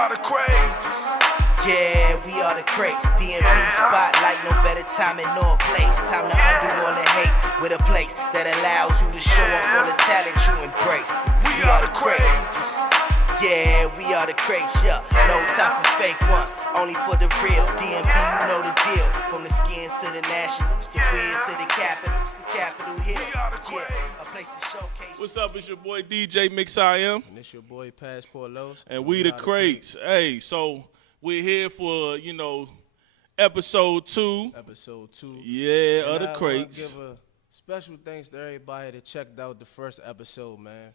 are the Crātz. Yeah, we are the Crātz. DMV spotlight, no better timing nor place. Time to undo all the hate with a place that allows you to show off all the talent you embrace. We are the Crātz. Yeah, we are the Crātz, yeah. No time for fake ones, only for the real. DMV, you know the deal. From the skins to the nationals, the wiz to the capitals, the Capitol Hill. We are the Yeah, a Crātz. place to showcase. What's up? It's your boy DJ Mixcloud, And it's your boy Passport Los. and we the Crātz. Hey, so we're here for episode 2. Episode 2. Yeah, And of the I wanna Crātz. give a special thanks to everybody that checked out the first episode, man.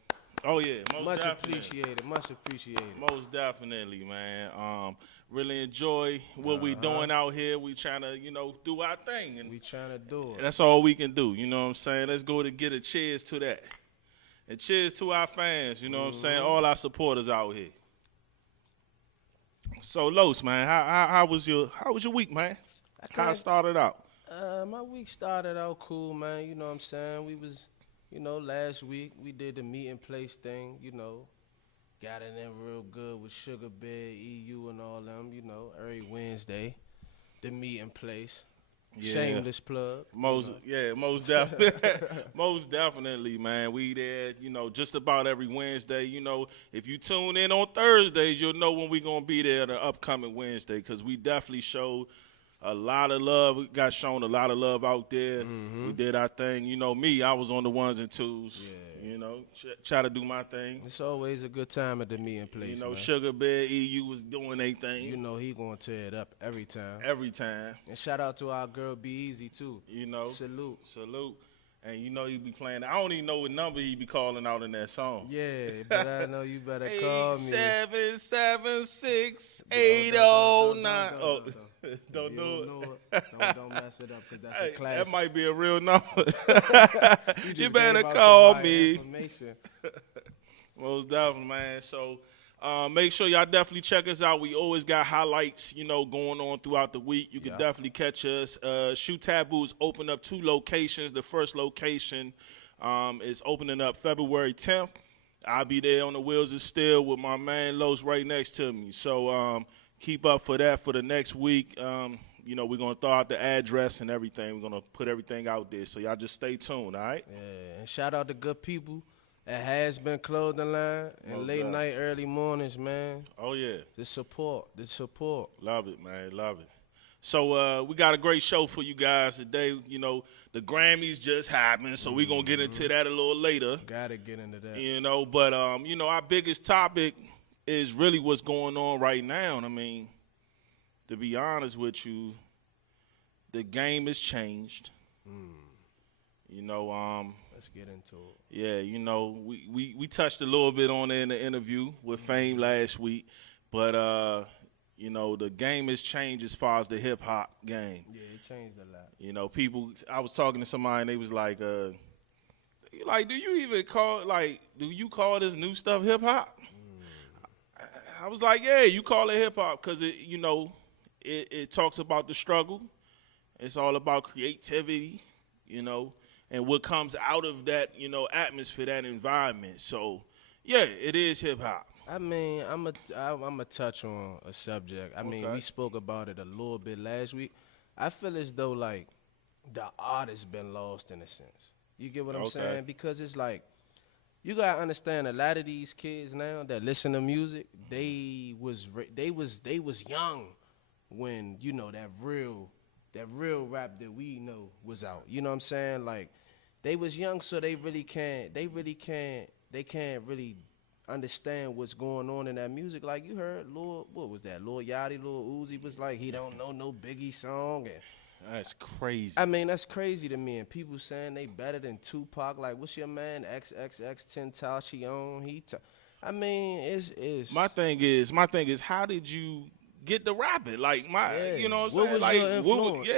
Oh yeah, most Much definitely. appreciated. Much appreciated. Most definitely, man. Really enjoy what we doing out here. We trying to, do our thing, and We trying to do it. that's all we can do. You know what I'm saying? Let's go to get a cheers to that, and cheers to our fans. You know what I'm saying? All our supporters out here. So Los, man, how was your week, man? How it started out? My week started out cool, man. You know what I'm saying? We was, last week we did the meet and place thing, got it in real good with Sugar Bear, EU and all them, every Wednesday, the meet and place. Yeah. Shameless plug. Most definitely, most definitely, man. We there, just about every Wednesday. If you tune in on Thursdays, you'll know when we gonna be there the upcoming Wednesday, because we definitely showed a lot of love. We got shown a lot of love out there. We did our thing. Me, I was on the ones and twos. Yeah. Try to do my thing. It's always a good time at the meet and place, man. Sugar Bear, EU was doing their thing. He gonna tear it up every time. Every time. And shout out to our girl Be Easy too. Salute. And he be playing. I don't even know what number he be calling out in that song. Yeah, but I know you better call me. 8776809. Oh, don't You do it. know it. Don't mess it up, because that's Hey, a classic. that might be a real number. You You just better gave out call somebody me. information. Most definitely, man. So make sure y'all definitely check us out. We always got highlights, going on throughout the week. You can Yeah. definitely catch us. Shoe Taboos open up 2 locations. The first location is opening up February 10th. I'll be there on the Wheels of Steel with my man Los right next to me. So keep up for that for the next week. We're going to throw out the address and everything. We're going to put everything out there. So y'all just stay tuned, all right? Yeah, and shout out to good people at Has Been Clothing Line and Most late definitely. night, early mornings, man. Oh, yeah. The support. Love it, man. Love it. So we got a great show for you guys today. The Grammys just happened, so we're going to get into that a little later. Gotta get into that. But our biggest topic is really what's going on right now. And I mean, to be honest with you, the game has changed. Let's get into it. Yeah, we touched a little bit on it in the interview with Fame last week, but the game has changed as far as the hip hop game. Yeah, it changed a lot. People. I was talking to somebody and they was like, do you call this new stuff hip hop? I was like, yeah, you call it hip hop because it talks about the struggle. It's all about creativity, and what comes out of that, atmosphere, that environment. So, yeah, it is hip hop. I mean, I'm a touch on a subject. I mean, Okay. we spoke about it a little bit last week. I feel as though, like, the art has been lost in a sense. You get what I'm Okay. saying? Because it's like, you gotta understand, a lot of these kids now that listen to music, they was young when, that real rap that we know was out. You know what I'm saying? Like, they was young, so they can't really understand what's going on in that music. Like, you heard Lil Yachty, Lil Uzi was like, he don't know no Biggie song. And That's crazy. I mean, that's crazy to me. And people saying they better than Tupac. Like, what's your man, XXX Tentacion? I mean, it's My thing is, how did you get the rapping? Like you know what I'm What saying? was Like your influence?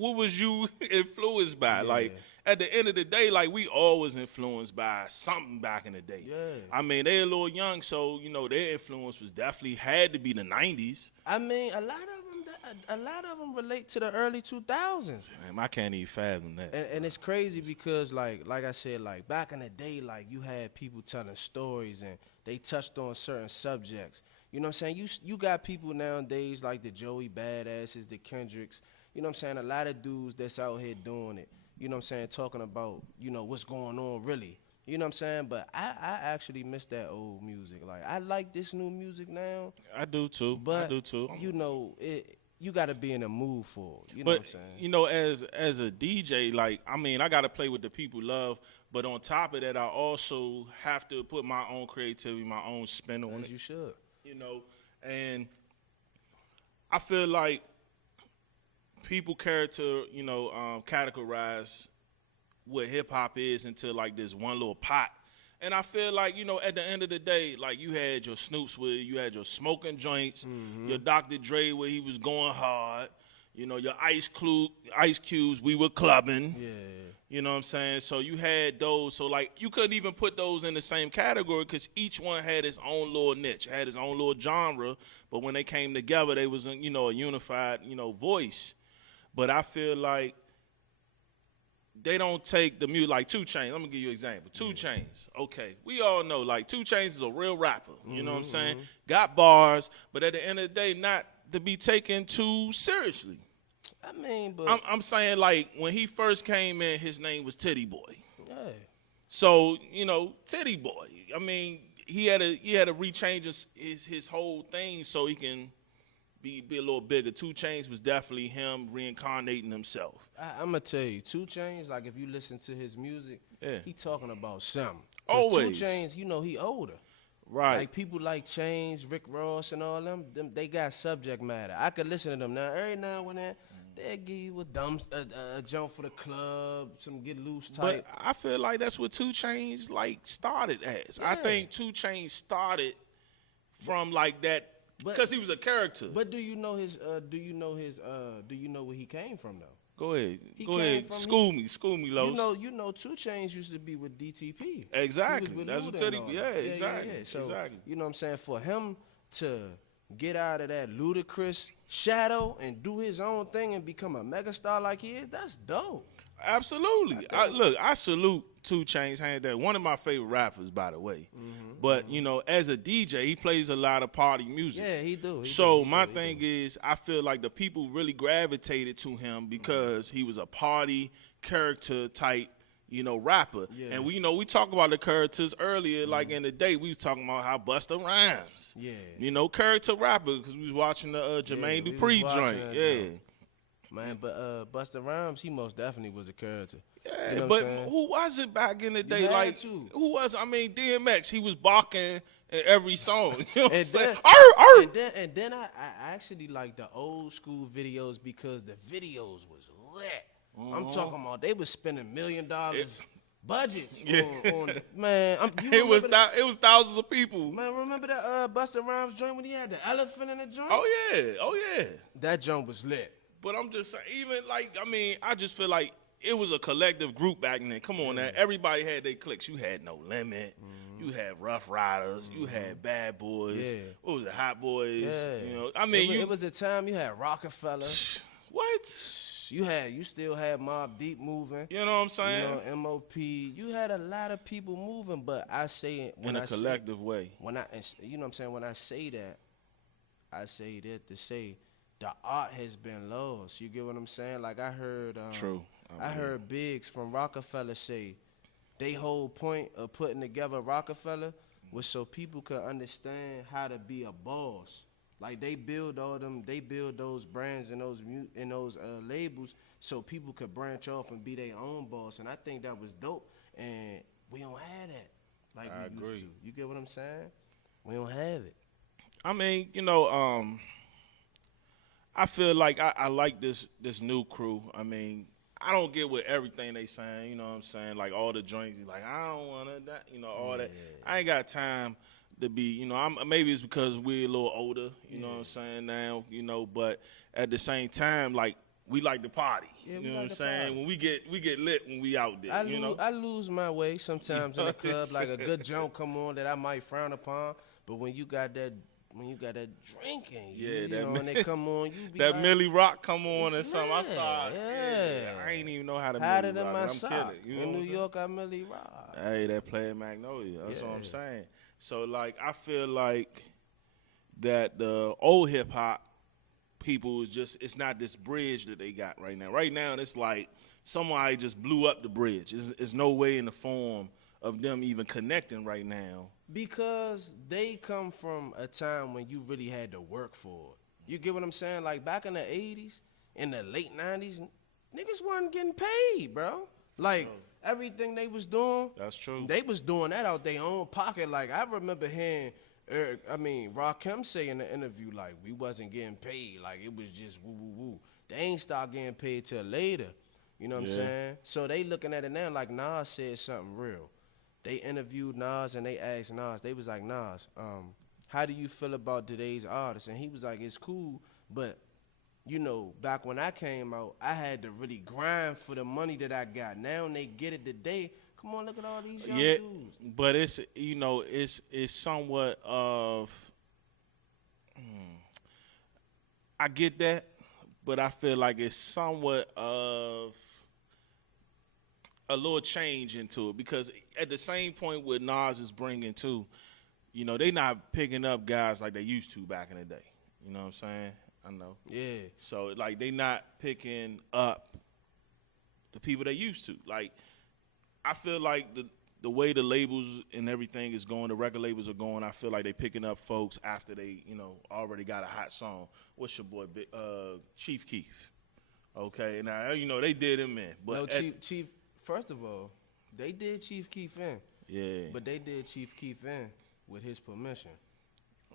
what was you influenced by? Yeah. Like at the end of the day, like we all was influenced by something back in the day. Yeah. I mean, they a little young, so their influence was definitely had to be the 90s. I mean, a lot of them relate to the early 2000s. Man, I can't even fathom that. And it's crazy because, like I said, like back in the day, like you had people telling stories and they touched on certain subjects. You know what I'm saying? You got people nowadays like the Joey Badasses, the Kendricks. You know what I'm saying? A lot of dudes that's out here doing it. You know what I'm saying? Talking about, you know, what's going on really. You know what I'm saying? But I actually miss that old music. Like, I like this new music now. I do too. But, I do too. you know, you got to be in the mood for it. You know what I'm saying? You know, as a DJ, like, I mean, I got to play what the people love. But on top of that, I also have to put my own creativity, my own spin on it. You should. You know, and I feel like people care to, you know, categorize what hip-hop is into, like, this one little pot. And I feel like, you know, at the end of the day, like, you had your Snoops where you had your smoking joints, your Dr. Dre where he was going hard, you know, your Ice Cubes, we were clubbing. Yeah. You know what I'm saying? So you had those. So, like, you couldn't even put those in the same category because each one had its own little niche, had its own little genre. But when they came together, they was, you know, a unified, you know, voice. But I feel like they don't take the music, like 2 Chainz. Let me give you an example. 2 Chainz. Okay. We all know, like, 2 Chainz is a real rapper. You know what I'm saying? Got bars, but at the end of the day, not to be taken too seriously. I mean, but I'm saying, like, when he first came in, his name was Titty Boy. yeah. So, you know, Titty Boy. I mean, he had to rechange his whole thing so he can be a little bigger. 2 Chainz was definitely him reincarnating himself. I'm gonna tell you, 2 Chainz, like, if you listen to his music, Yeah. he talking about something. 'Cause Always. 2 Chainz, you know, he older. Right. Like, people like Chainz, Rick Ross, and all them, they got subject matter. I could listen to them now. Every now and then, they'll give you a jump for the club, some get loose type. But I feel like that's what 2 Chainz, like, started as. I Yeah. think 2 Chainz started from, like, that, because he was a character. But do you know do you know where he came from, though? Go ahead. He Go came ahead. from- School me, Los. You know, 2 Chainz used to be with DTP. Exactly. He was with That's Luda what and Teddy. all Yeah, that. exactly. So, exactly. you know what I'm saying? For him to get out of that ludicrous shadow and do his own thing and become a megastar like he is, that's dope. Absolutely. I salute 2 Chainz, hands down. One of my favorite rappers, by the way. But, you know, as a DJ, he plays a lot of party music. Yeah, he do. So my thing is, I feel like the people really gravitated to him because he was a party character type, you know, rapper. Yeah. And we talked about the characters earlier, like in the day, we was talking about how Busta Rhymes. Yeah. You know, character rapper, because we was watching the Jermaine we was Dupri watching joint. that Yeah. joint. Man, but Busta Rhymes, he most definitely was a character. Yeah, You know what but I'm saying? who was it back in the day? had Like, to. who was? I mean, DMX. He was barking in every song. You know what I'm And saying? then, and then I actually like the old school videos because the videos was lit. I'm talking about they was spending $1 million budgets on the, man. It was thousands of people. Man, remember that Busta Rhymes joint when he had the elephant in the joint? Oh yeah. That joint was lit. But I'm just saying, even like, I mean, I just feel like it was a collective group back then. Come on now, everybody had their cliques. You had No Limit. You had Rough Riders. You had Bad Boys. Yeah. What was it? Hot Boys. Yeah. You know, I mean, it was a time you had Rockefeller. what? You still had Mobb Deep moving. You know what I'm saying? You know, MOP. You had a lot of people moving, but I say In a collective way. When I, you know what I'm saying, when I say that, I say that to say the art has been lost. You get what I'm saying? Like I heard, True. I heard Biggs from Rockefeller say, they whole point of putting together Rockefeller was so people could understand how to be a boss. Like they build those brands and those labels so people could branch off and be their own boss. And I think that was dope. And we don't have that like I we used agree. to. You get what I'm saying? We don't have it. I mean, you know, I feel like I like this new crew. I mean, I don't get with everything they saying, you know what I'm saying? Like all the joints, like I don't want that, you know, all that. I ain't got time to be, you know, maybe it's because we're a little older, you know what I'm saying now, you know, but at the same time, like we like to party. Yeah, you know like what I'm to saying? party. When we get lit when we out there, you know. I lose my way sometimes You in know the club, what I'm like a saying? good joke come on that I might frown upon. But when you got that drinking, Yeah, you that know, and they come on, you be that like, Millie Rock come on It's and something. I lit, start, yeah. I ain't even know how to hotter Millie than Rock, my and I'm sock. killing. You know In what New I'm saying? York, I Millie Rock. Hey, that player Magnolia. That's what I'm Yeah. saying. So, like, I feel like that the old hip hop people is just, it's not this bridge that they got right now. Right now, it's like somebody just blew up the bridge. There's no way in the form of them even connecting right now. Because they come from a time when you really had to work for it. You get what I'm saying? Like back in the 80s, in the late 90s, niggas wasn't getting paid, bro. Like everything they was doing, That's true. they was doing that out their own pocket. Like I remember hearing Rakim say in the interview, like, we wasn't getting paid. Like it was just woo woo woo. They ain't start getting paid till later. You know what I'm saying? So they looking at it now like Nas said something real. They interviewed Nas and they asked Nas, they was like, Nas, how do you feel about today's artists? And he was like, it's cool, but you know, back when I came out, I had to really grind for the money that I got. Now they get it today. Come on, look at all these young dudes. But it's, you know, it's somewhat of, I get that, but I feel like it's somewhat of a little change into it, because at the same point what Nas is bringing too, you know, they not picking up guys like they used to back in the day. You know what I'm saying? I know. Yeah. So like they not picking up the people they used to. Like I feel like the way the labels and everything is going, the record labels are going, I feel like they picking up folks after they, you know, already got a hot song. What's your boy, Chief Keef? Okay, now you know they did him in, but no, Chief. First of all, they did Chief Keef in. Yeah. But they did Chief Keef in with his permission.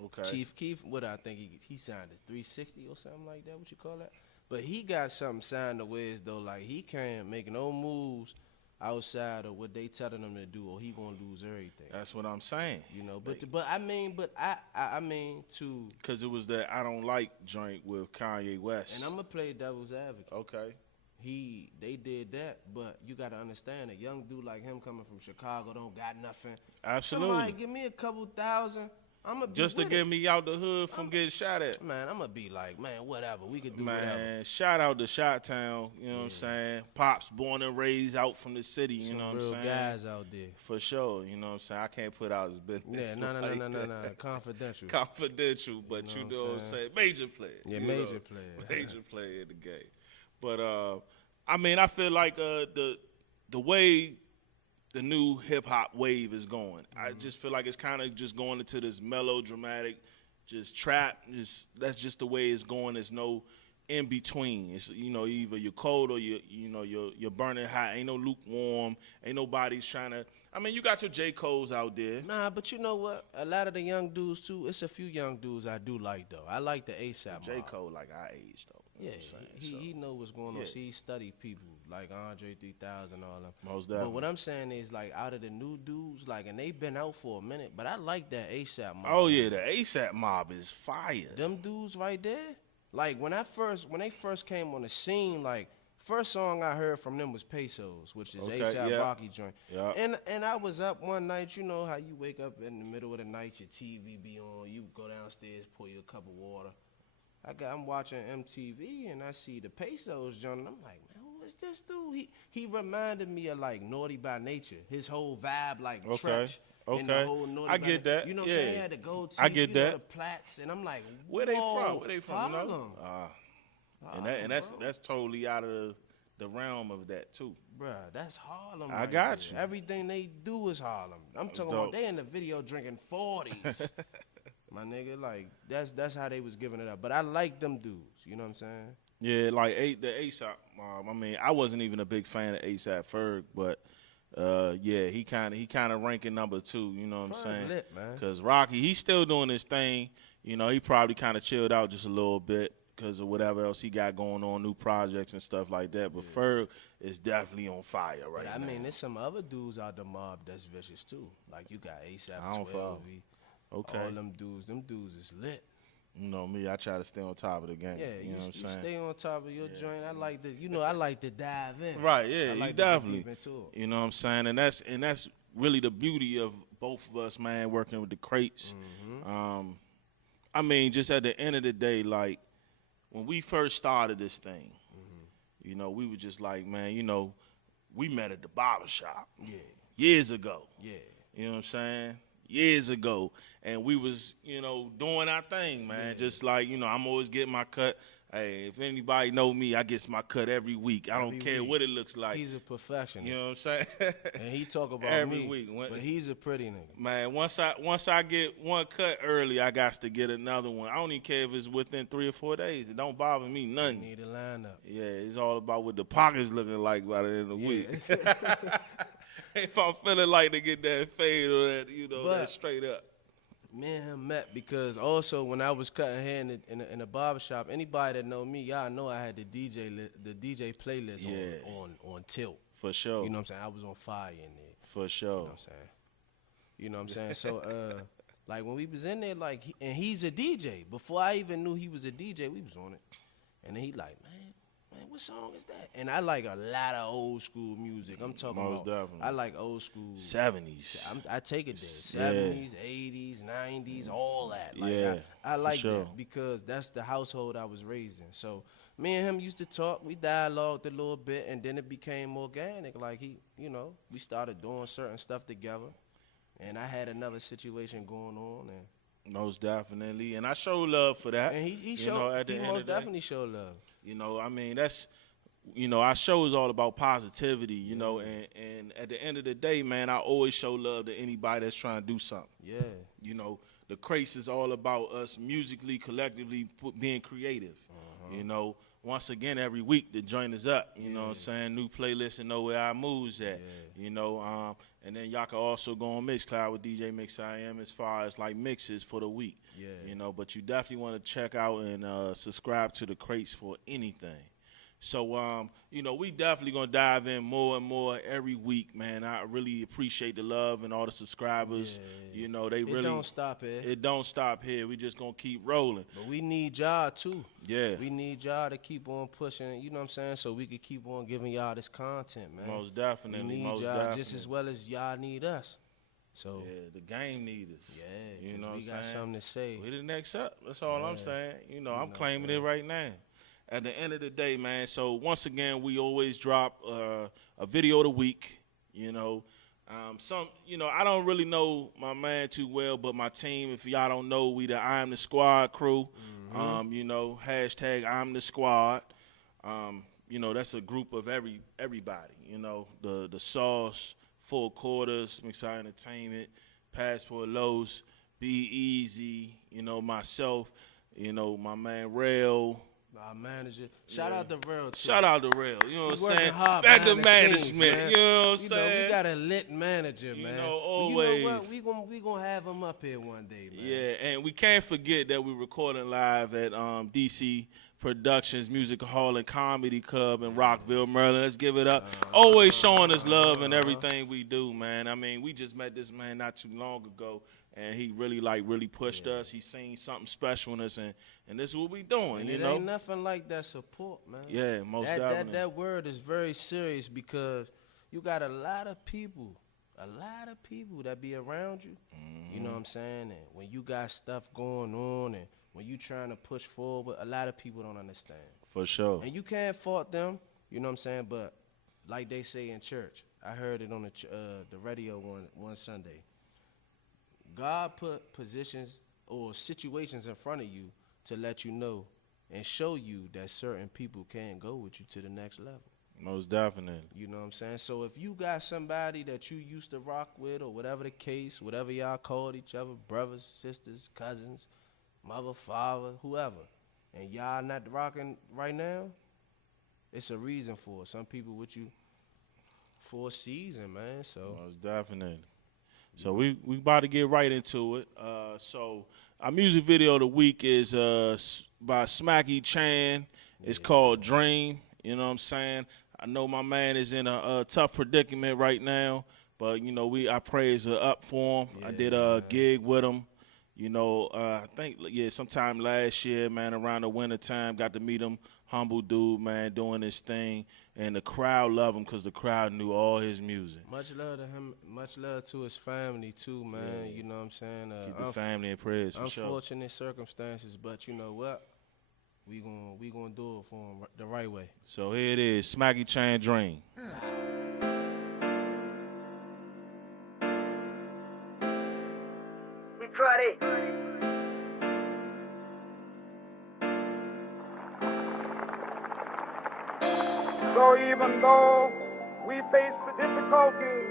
Okay. Chief Keef, what I think he signed a 360 or something like that. What you call that? But he got something signed to where as though like he can't make no moves outside of what they telling him to do, or he gonna lose everything. That's what I'm saying. You know, but I mean to. Because it was that I Don't Like joint with Kanye West. And I'm gonna play devil's advocate. Okay. They did that, but you gotta understand a young dude like him coming from Chicago don't got nothing. Absolutely. Somebody give me a couple thousand. I'ma be Just to with get it. me out the hood from getting shot at. Man, I'm gonna be like, man, whatever. We could do whatever. Man, shout out to Chi-Town, you know what I'm saying? Pops born and raised out from the city, you Some know what I'm real saying? guys out there. For sure, you know what I'm saying? I can't put out his business. Yeah, like no. that. Confidential. Confidential, but you know what I'm saying? Major player. Yeah, you major know, player. Major player in the game. But, I mean, I feel like the way the new hip-hop wave is going, I just feel like it's kind of just going into this melodramatic, just trap. That's just the way it's going. There's no in between. It's, you know, either you're cold or you're burning hot. Ain't no lukewarm. Ain't nobody's trying to. I mean, you got your J. Cole's out there. Nah, but you know what? A lot of the young dudes too. It's a few young dudes I do like though. I like the ASAP. J. Cole like our age though. You Yeah, know what I'm saying? he know what's going on. Yeah. See, he study people like Andre 3000, all them. Most But definitely. what I'm saying is like out of the new dudes, like, and they've been out for a minute, but I like that ASAP mob. Oh yeah, the ASAP mob is fire. Them dudes right there. Like when they first came on the scene, like first song I heard from them was Pesos, which is Okay, ASAP yeah. Rocky joint. Yeah. And I was up one night, you know how you wake up in the middle of the night, your TV be on, you go downstairs, pour you a cup of water. I'm watching MTV and I see the Pesos joint, and I'm like, man, who is this dude? He reminded me of like Naughty by Nature. His whole vibe, like Tretch. And the Okay. whole Naughty I by get Nature. that. You know what Yeah. I'm saying? He had the gold teeth, I get you know, that. the plaits, and I'm like, Where they whoa, from? Where they from? You know? Harlem. And that's totally out of the realm of that too. Bruh, that's Harlem. I right got there. you. Everything they do is Harlem. I'm talking dope. about they in the video drinking 40s. My nigga, like that's how they was giving it up. But I like them dudes. You know what I'm saying? Yeah, like the ASAP mob. I mean, I wasn't even a big fan of ASAP Ferg, but yeah, he kind of ranking number 2. You know what I'm Ferg saying? lit, man. Because Rocky, he's still doing his thing. You know, he probably kind of chilled out just a little bit because of whatever else he got going on, new projects and stuff like that. But Ferg is definitely on fire right But now. I mean, there's some other dudes out the mob that's vicious too. Like you got ASAP, I don't follow. 12, Okay. all them dudes is lit. You know me, I try to stay on top of the game. Yeah, you know what I'm you saying? stay on top of your joint. I like I like to dive in. Right, yeah, I you like to get definitely. deep into it. You know what I'm saying? And that's really the beauty of both of us, man, working with the Crātz. Mm-hmm. I mean, just at the end of the day, like when we first started this thing, you know, we were just like, man, you know, we met at the barber shop Yeah, years ago. yeah. You know what I'm saying? years ago, and we was, you know, doing our thing, man. Just like, you know, I'm always getting my cut. Hey, if anybody know me, I get my cut every week. I don't care what it looks like. He's a perfectionist. You know what I'm saying? And he talk about every me, week. but he's a pretty nigga. Man, once I get one cut early, I got to get another one. I don't even care if it's within 3 or 4 days. It don't bother me none. You need a lineup. Yeah, it's all about what the pocket's looking like by the end of the week. If I'm feeling like to get that fade or that, you know, that straight up. Me and him met because also when I was cutting hair in the barbershop, anybody that know me, y'all know I had the DJ playlist on tilt. For sure. You know what I'm saying? I was on fire in there. For sure. You know what I'm saying? You know what I'm saying? So like when we was in there, like and he's a DJ. Before I even knew he was a DJ, we was on it. And then he like, man, what song is that? And I like a lot of old school music. I'm talking Most about. definitely. I like old school 70s. I take it there. 70s, 80s, 90s, all that. Like I like that because that's the household I was raised in. So me and him used to talk. We dialogued a little bit, and then it became organic. Like we started doing certain stuff together, and I had another situation going on, and most definitely. And I show love for that. And he most definitely showed love. You know, I mean, that's, you know, our show is all about positivity, you know, and at the end of the day, man, I always show love to anybody that's trying to do something. Yeah. You know, the Crātz is all about us musically, collectively being creative. You know, once again, every week the joint is up, you know what I'm saying? New playlist and know where our moves at, you know. And then y'all can also go on Mixcloud with DJ Mix I Am as far as like mixes for the week. Yeah. You know, but you definitely want to check out and subscribe to the Crātz for anything. So, you know, we definitely going to dive in more and more every week, man. I really appreciate the love and all the subscribers. You know, they really. It don't stop here. It don't stop here. We just going to keep rolling. But we need y'all, too. Yeah. We need y'all to keep on pushing, you know what I'm saying, so we can keep on giving y'all this content, man. Most definitely. We need y'all just as well as y'all need us. So yeah, the game need us. Yeah, you know we got something to say. We the next up. That's all I'm saying. You know, I'm claiming it right now. At the end of the day, man, so once again, we always drop a video of the week, you know. You know, I don't really know my man too well, but my team, if y'all don't know, we the I'm the Squad crew. You know, hashtag I'm the Squad. You know, that's a group of everybody, you know, the Sauce, Full Quarters, Mixcloud Entertainment, Passport Los, Be Easy, you know, myself, you know, my man Rail. Our manager. Shout out to Rail. Shout out to Rail. You know what I'm saying? Hard back to management. Scenes, you know what I'm saying? We got a lit manager, man. You know, always. You know what? We gonna have him up here one day, man. Yeah, and we can't forget that we're recording live at DC Productions Music Hall and Comedy Club in Rockville, Maryland. Let's give it up. Always showing us love in everything we do, man. I mean, we just met this man not too long ago, and he really pushed us. He seen something special in us, and this is what we doing, and you it know? ain't nothing like that support, man. Yeah, most definitely. That word is very serious because you got a lot of people that be around you. You know what I'm saying? And when you got stuff going on and when you trying to push forward, a lot of people don't understand. For sure. And you can't fault them, you know what I'm saying? But like they say in church, I heard it on the radio one Sunday. God put positions or situations in front of you to let you know and show you that certain people can't go with you to the next level. Most definitely. You know what I'm saying? So if you got somebody that you used to rock with or whatever the case, whatever y'all called each other, brothers, sisters, cousins, mother, father, whoever, and y'all not rocking right now, it's a reason for it. Some people with you for a season, man. So most definitely. So we about to get right into it. So our music video of the week is by Smackie Chan. It's called Dream. You know what I'm saying? I know my man is in a tough predicament right now, but you know I praise her up for him. I did a gig with him. You know, I think sometime last year, man, around the winter time, got to meet him. Humble dude, man, doing his thing, and the crowd loved him because the crowd knew all his music. Much love to him. Much love to his family too, man. Yeah. You know what I'm saying? Keep the family in prayers for sure. Unfortunate circumstances, but you know what? We gonna do it for him the right way. So here it is, Smackie Chan Dream. So even though we face the difficulties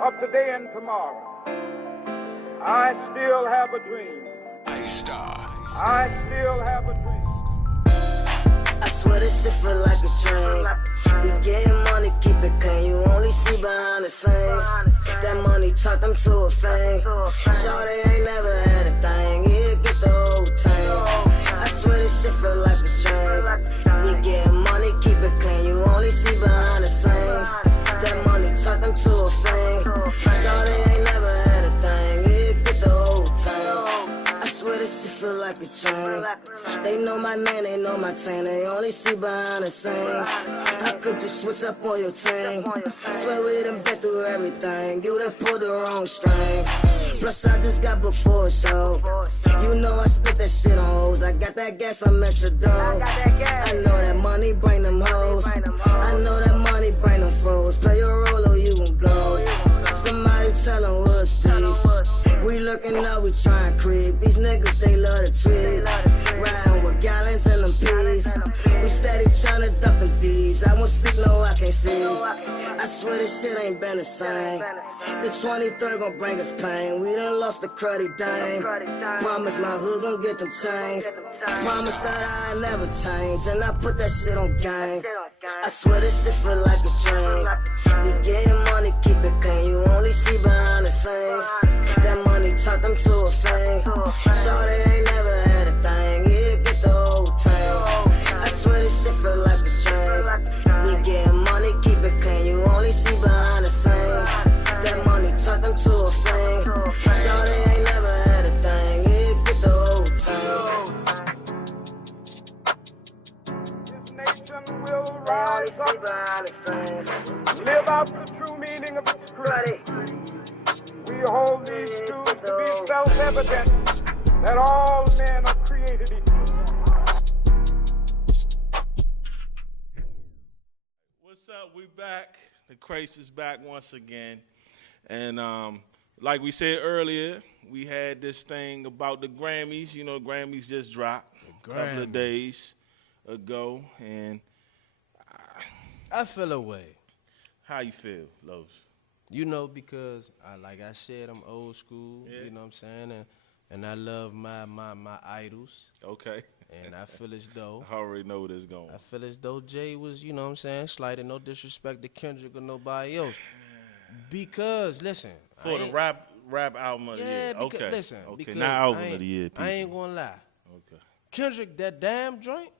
of today and tomorrow, I still have a dream. I still have a dream. I swear this shit feel like a dream. We getting money, keep it clean. You only see behind the scenes. That money turned them to a fame. Shorty ain't never had a thing. Yeah, get the whole thing. I swear this shit feel like a dream. We getting money, keep it clean. You only see behind the scenes. That money turned them to a fame. Shorty ain't never had a thing. Yeah, get the whole thing. I swear this shit feel like a dream. They know my name, they know my team. They only see behind the scenes. How could you switch up on your team? Swear we done been through everything. You done pulled the wrong string. Plus I just got booked for a show. You know I spit that shit on hoes. I got that gas, I'm extra dough. I know that money bring them hoes. I know that money bring them froze. Play your role or you gon' go. Somebody tell them what's beef. We lurking up, we tryin' creep. These niggas, they love to tweet. Riding with gallons and them peas. We steady tryna dump them D's. I won't speak, no, I can't see. I swear this shit ain't been the same. The 23rd gon' bring us pain. We done lost the cruddy dame. Promise my hood gon' get them chains. Promise that I never change. And I put that shit on game. I swear this shit feel like a dream. We getting money, keep it clean. You only see behind the scenes. That money turned them to a fame. Shorty ain't never had a thing. Yeah, get the whole thing. I swear this shit feel like a dream. We getting money, keep it clean. You only see behind the scenes. That money turned them to a fame. Shorty ain't never had a thing. Yeah, get the whole thing. This nation will rise up, live out the true meaning of its creed. We hold these truths to be self-evident, that all men are created equal. What's up? We back. The Crātz is back once again. And like we said earlier, we had this thing about the Grammys. You know, Grammys just dropped a couple of days ago. And I feel away. how you feel, Los? You know, because like I said, I'm old school. Yeah. You know what I'm saying, and I love my idols. Okay. And I feel as though I already know where this going. I feel as though Jay was, you know what I'm saying, slighted. No disrespect to Kendrick or nobody else. Because listen, For the rap album of the year. Because, Okay. listen, Okay. because Not album of the year. I ain't gonna lie. Okay. Kendrick, that damn joint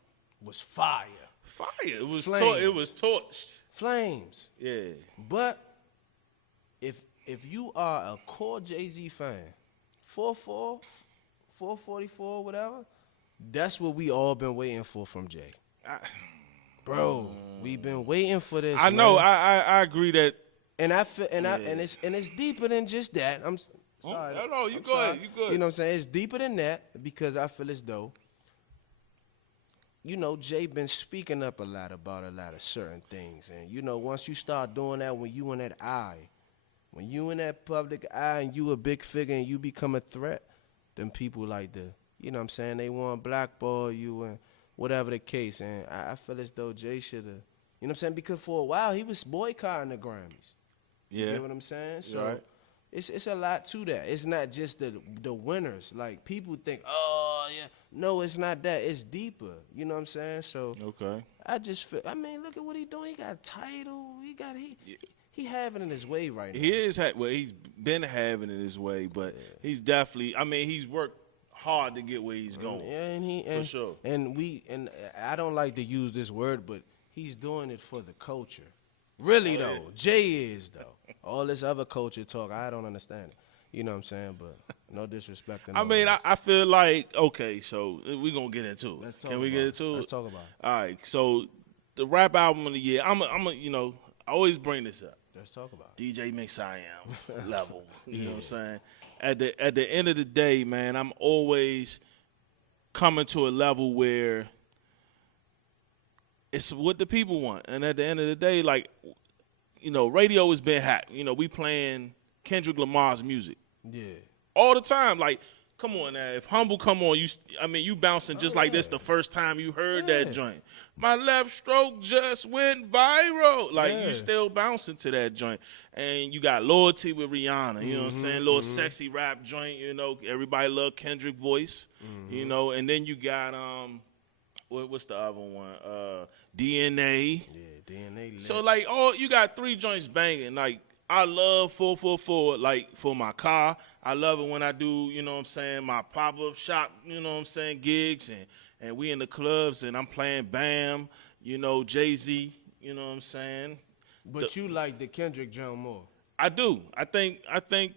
was fire. Fire. It was Flames. it was torched. Flames. Yeah. But if you are a core Jay-Z fan, 4-4, 444, whatever, that's what we all been waiting for from Jay. Bro, we've been waiting for this. I know. man. I agree that. And I feel, and it's deeper than just that. I'm sorry. No, you I'm go sorry. ahead. You good. You know what I'm saying? It's deeper than that because I feel as though, you know, Jay been speaking up a lot about a lot of certain things. And, you know, once you start doing that, when you in that eye, when you in that public eye and you a big figure and you become a threat, then people like to, you know what I'm saying, they want to blackball you and whatever the case. And I feel as though Jay should have, you know what I'm saying, because for a while he was boycotting the Grammys. Yeah. You know what I'm saying? So right. it's a lot to that. It's not just the winners. Like, people think, oh, yeah. No, it's not that. It's deeper. You know what I'm saying? So Okay. I just feel, I mean, look at what he doing. He got a title. He having it in his way right now. He is. Well, he's been having it his way, but he's definitely. I mean, he's worked hard to get where he's going. Yeah, and for sure. And I don't like to use this word, but he's doing it for the culture. Really though, yeah. Jay is though. All this other culture talk, I don't understand it. You know what I'm saying? But no disrespect. To I mean, nobody. I feel like okay, so we're gonna get into it. Let's talk Can we about get it. into it? Let's talk about it. All right. So the rap album of the year. I'm a you know, I always bring this up. Let's talk about it. DJ Mix I Am level. You know what I'm saying? At the end of the day, man, I'm always coming to a level where it's what the people want. And at the end of the day, like, you know, radio has been hacked. You know, we playing Kendrick Lamar's music Yeah. all the time. Like, Come on now, if Humble come on, you bouncing just like this the first time you heard that joint. My left stroke just went viral. Like, you still bouncing to that joint. And you got Loyalty with Rihanna, you know what I'm saying? Little sexy rap joint, you know. Everybody love Kendrick voice, you know. And then you got, what's the other one? DNA. Yeah, DNA. Lit. So, like, you got 3 joints banging. Like, I love 444, like, for my car. I love it when I do, you know what I'm saying, my pop-up shop, you know what I'm saying, gigs, and we in the clubs, and I'm playing Bam, you know, Jay-Z, you know what I'm saying. But you like the Kendrick joint more. I do. I think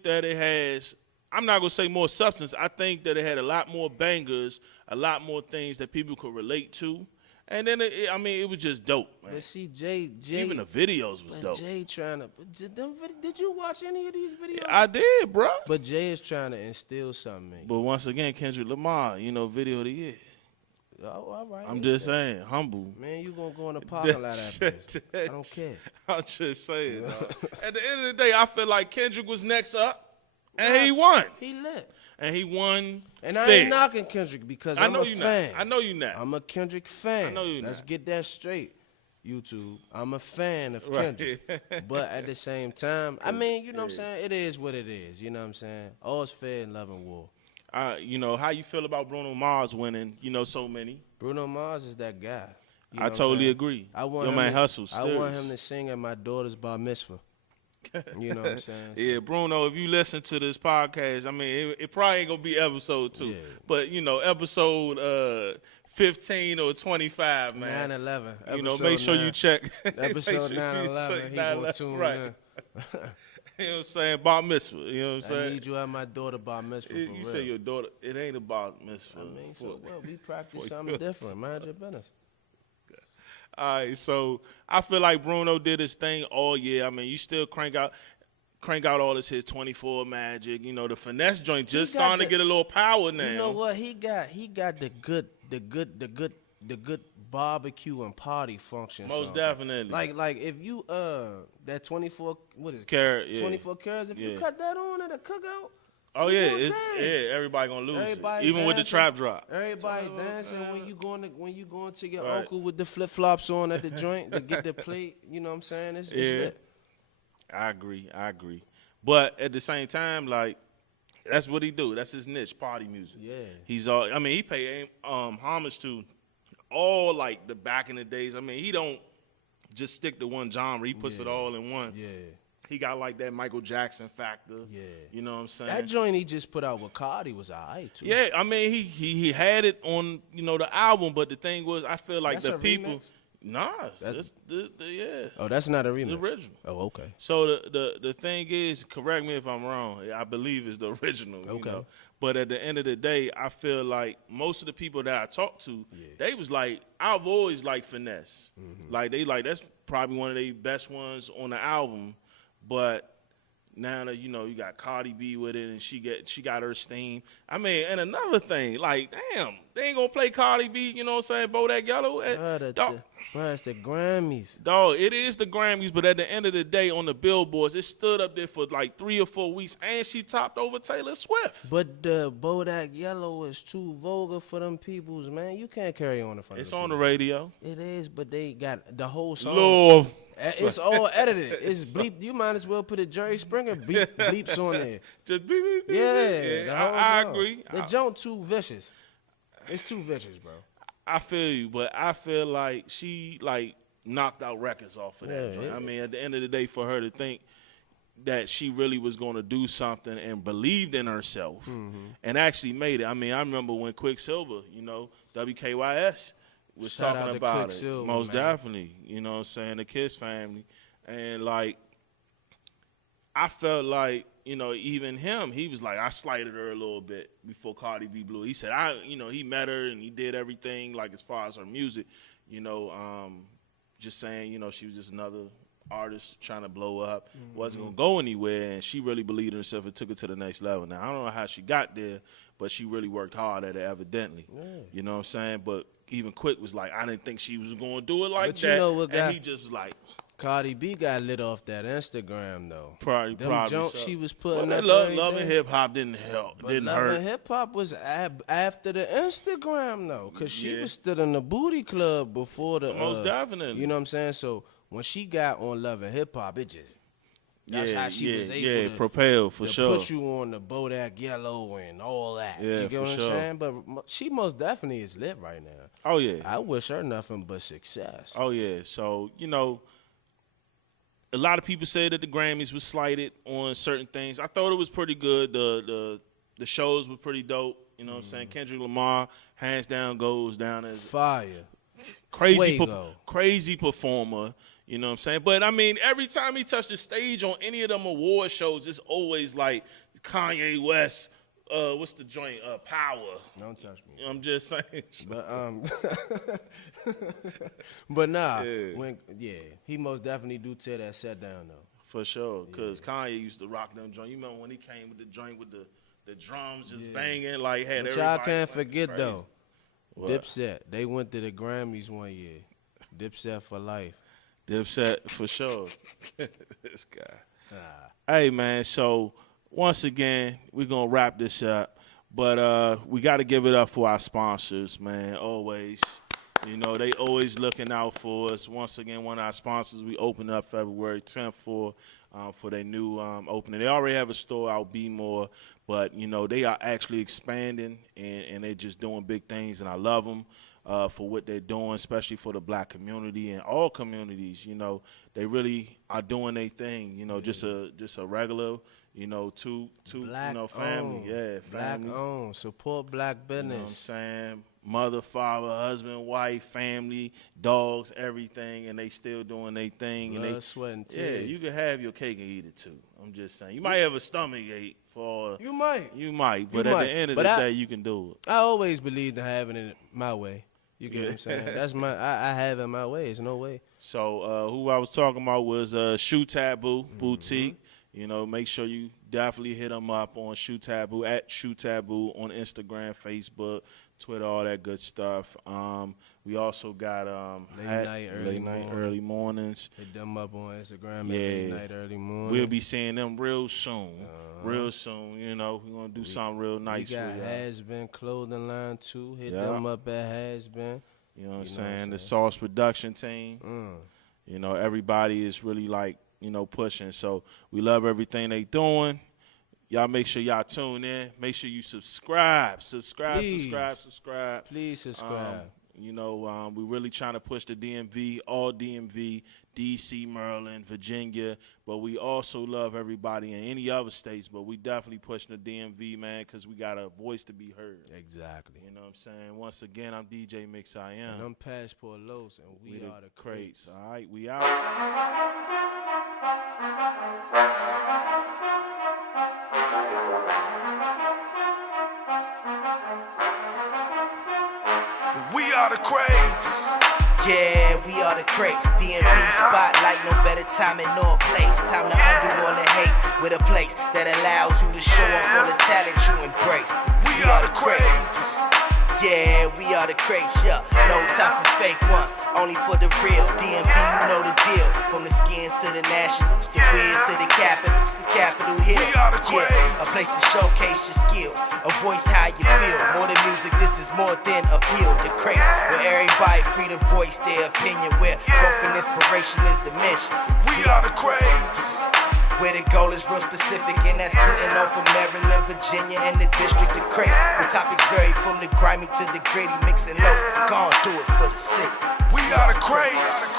that it has, I'm not going to say more substance. I think that it had a lot more bangers, a lot more things that people could relate to. And then, it was just dope, man. But see, Jay, even the videos was dope. Jay trying to, did you watch any of these videos? I did, bro. But Jay is trying to instill something in you. But once again, Kendrick Lamar, you know, video of the year. Oh, all right. I'm just saying, Humble. Man, you going to go in the parking lot after this. I don't care. I'm just saying, dog. At the end of the day, I feel like Kendrick was next up, and he won. He lit. And he won. And I fair. ain't knocking Kendrick because I'm a fan. I know you not. I'm a Kendrick fan. I know you Let's not. get that straight, YouTube. I'm a fan of Kendrick. But at the same time, I mean, you know what I'm saying? It is what it is. You know what I'm saying? All's fair in love and war. You know, how you feel about Bruno Mars winning, you know, so many? Bruno Mars is that guy. You know I what I'm totally saying? agree. Your man hustles. I want him to sing at my daughter's bar mitzvah. You know what I'm saying? Yeah, Bruno, if you listen to this podcast, I mean, it probably ain't going to be episode 2. Yeah. But, you know, episode 15 or 25, man. 9/11. You know, make sure you check. Episode 9/11. He going to tune right. in. You know what I'm saying? Bar mitzvah. You know what I'm saying? I need you at my daughter bar mitzvah for you real. say your daughter. It ain't a bar mitzvah. I mean, so well, we practice something different. Mind your business. All right, so I feel like Bruno did his thing all year. I mean, you still crank out all his hits, 24 Magic. You know, the finesse joint just starting to get a little power now. You know what? He got the good barbecue and party function. Most definitely. Like if you that 24 what is it? Carat, yeah. 24 carats. If you cut that on at a cookout. Oh yeah, everybody gonna lose everybody it. Even dancing, with the trap drop. Everybody dancing when you going to your uncle with the flip flops on at the joint to get the plate. You know what I'm saying? It's lit. I agree. But at the same time, like, that's what he do. That's his niche, party music. Yeah. He's all. I mean, he pay homage to all like the back in the days. I mean, he don't just stick to one genre. He puts it all in one. Yeah. He got like that Michael Jackson factor. Yeah. You know what I'm saying? That joint he just put out with Cardi was alright too. Yeah, I mean he had it on, you know, the album, but the thing was, I feel like That's the a people. Remix? Nah, it's yeah. Oh, that's not a remix. The original. Oh, okay. So the thing is, correct me if I'm wrong. I believe it's the original. Okay. You know? But at the end of the day, I feel like most of the people that I talked to, they was like, I've always liked finesse. Mm-hmm. Like that's probably one of the best ones on the album. But now that, you know, you got Cardi B with it, and she got her steam. I mean, and another thing, like, damn, they ain't gonna play Cardi B, you know what I'm saying, Bodak Yellow. It's the Grammys. Dog, it is the Grammys, but at the end of the day, on the billboards, it stood up there for like 3 or 4 weeks, and she topped over Taylor Swift. But the Bodak Yellow is too vulgar for them peoples, man. You can't carry on in front of It's them on the people. radio. It is, but they got the whole song. Lord. It's all edited. It's bleep. You might as well put a Jerry Springer bleeps on there. Just beep, beep, beep. Yeah, the whole I song. agree. The joint too vicious. It's too vicious, bro. I feel you, but I feel like she like knocked out records off of that. Yeah. I mean, at the end of the day, for her to think that she really was going to do something and believed in herself and actually made it. I mean, I remember when Quicksilver, you know, WKYS was Shout out talking to about it. Quicksilver, Most man. definitely. You know what I'm saying? The Kiss family. And, like, I felt like, you know, even him, he was like, I slighted her a little bit before Cardi B blew. He said, he met her and he did everything, like, as far as her music, you know, just saying, you know, she was just another artist trying to blow up, wasn't going to go anywhere, and she really believed in herself and took it to the next level. Now, I don't know how she got there, but she really worked hard at it, evidently. Yeah. You know what I'm saying? But even Quick was like, I didn't think she was going to do it like But that. you know what, and he just was like, Cardi B got lit off that Instagram though. Probably Jumps so. she was putting well, up. Love and Hip Hop didn't help. But Didn't Love hurt. and Hip Hop was after the Instagram though, cause she was still in the booty club before the. Most definitely. You know what I'm saying? So when she got on Love and Hip Hop, it just. That's how she was able to propel for sure. Put you on the Bodak Yellow and all that. Yeah, you get for what I'm sure. saying? But she most definitely is lit right now. Oh yeah. I wish her nothing but success. Oh yeah. So a lot of people say that the Grammys was slighted on certain things. I thought it was pretty good. The shows were pretty dope. You know what I'm saying? Kendrick Lamar, hands down, goes down as Fire. crazy performer. You know what I'm saying? But, I mean, every time he touched the stage on any of them award shows, it's always like Kanye West, what's the joint? Power. Don't touch me. I'm just saying. But nah, he most definitely do tear that set down though. For sure, because Kanye used to rock them joints. You remember when he came with the joint with the drums just banging, like had But everybody. y'all can't forget crazy. though, What? Dipset. They went to the Grammys one year. Dipset for life. Dipset for sure. This guy. Hey man, so once again, we're gonna wrap this up. But we gotta give it up for our sponsors, man. Always. You know, they always looking out for us. Once again, one of our sponsors, we opened up February 10th for their new opening. They already have a store out B-More, but, you know, they are actually expanding, and they're just doing big things, and I love them for what they're doing, especially for the black community and all communities. You know, they really are doing their thing, you know, just a regular, you know, two Black you know, family. owned. Yeah, family. Black owned. Support black You know what I'm business. saying? Mother, father, husband, wife, family, dogs, everything, and they still doing their thing. Blood, and they, sweat, and yeah, tears. you can have your cake and eat it too. I'm just saying. You might have a stomach ache for. You might. You might, but You at might. the end of But the day, you can do it. I always believed in having it my way. You get what I'm saying? That's I have it my way. There's no way. So who I was talking about was Shoe Taboo Boutique. You know, make sure you definitely hit them up on Shoe Taboo, at Shoe Taboo on Instagram, Facebook, Twitter, all that good stuff. We also got Late night, early mornings. Hit them up on Instagram Yeah. at late night, early morning. We'll be seeing them real soon. Real soon, you know. We're going to do something real nice We got for you. Has Been clothing line too. Hit Yeah. them up at Has Been. You know what I'm saying? The Sauce production team. You know, everybody is really like, you know, pushing. So we love everything they doing. Y'all make sure y'all tune in. Make sure you subscribe. Please. Subscribe. Please subscribe. You know, we're really trying to push the DMV, all DMV, DC, Maryland, Virginia. But we also love everybody in any other states. But we definitely pushing the DMV, man, because we got a voice to be heard. Exactly. You know what I'm saying? Once again, I'm DJ Mix I Am. And I'm Passport Los, and we are the Crātz. All right, we out. We are the Crātz. Yeah, we are the Crātz. DMV spotlight, no better timing nor place. Time to undo all the hate with a place that allows you to show off all the talent you embrace. We are the Crātz. Yeah, we are the Crātz, yeah. No time for fake ones, only for the real. DMV, you know the deal. From the skins to the nationals, the wiz to the capitals, the Capitol Hill. We are the Yeah, a Crātz. place to showcase your skills, a voice how you feel. More than music, this is more than appeal. The Crātz, where everybody free to voice their opinion, where growth and inspiration is the mission. We are the Crātz. Where the goal is real specific, and that's putting on for Maryland, Virginia, and the district of Crātz. Where topics vary from the grimy to the gritty, mixing notes. Gone do it for the city. We are the Crātz.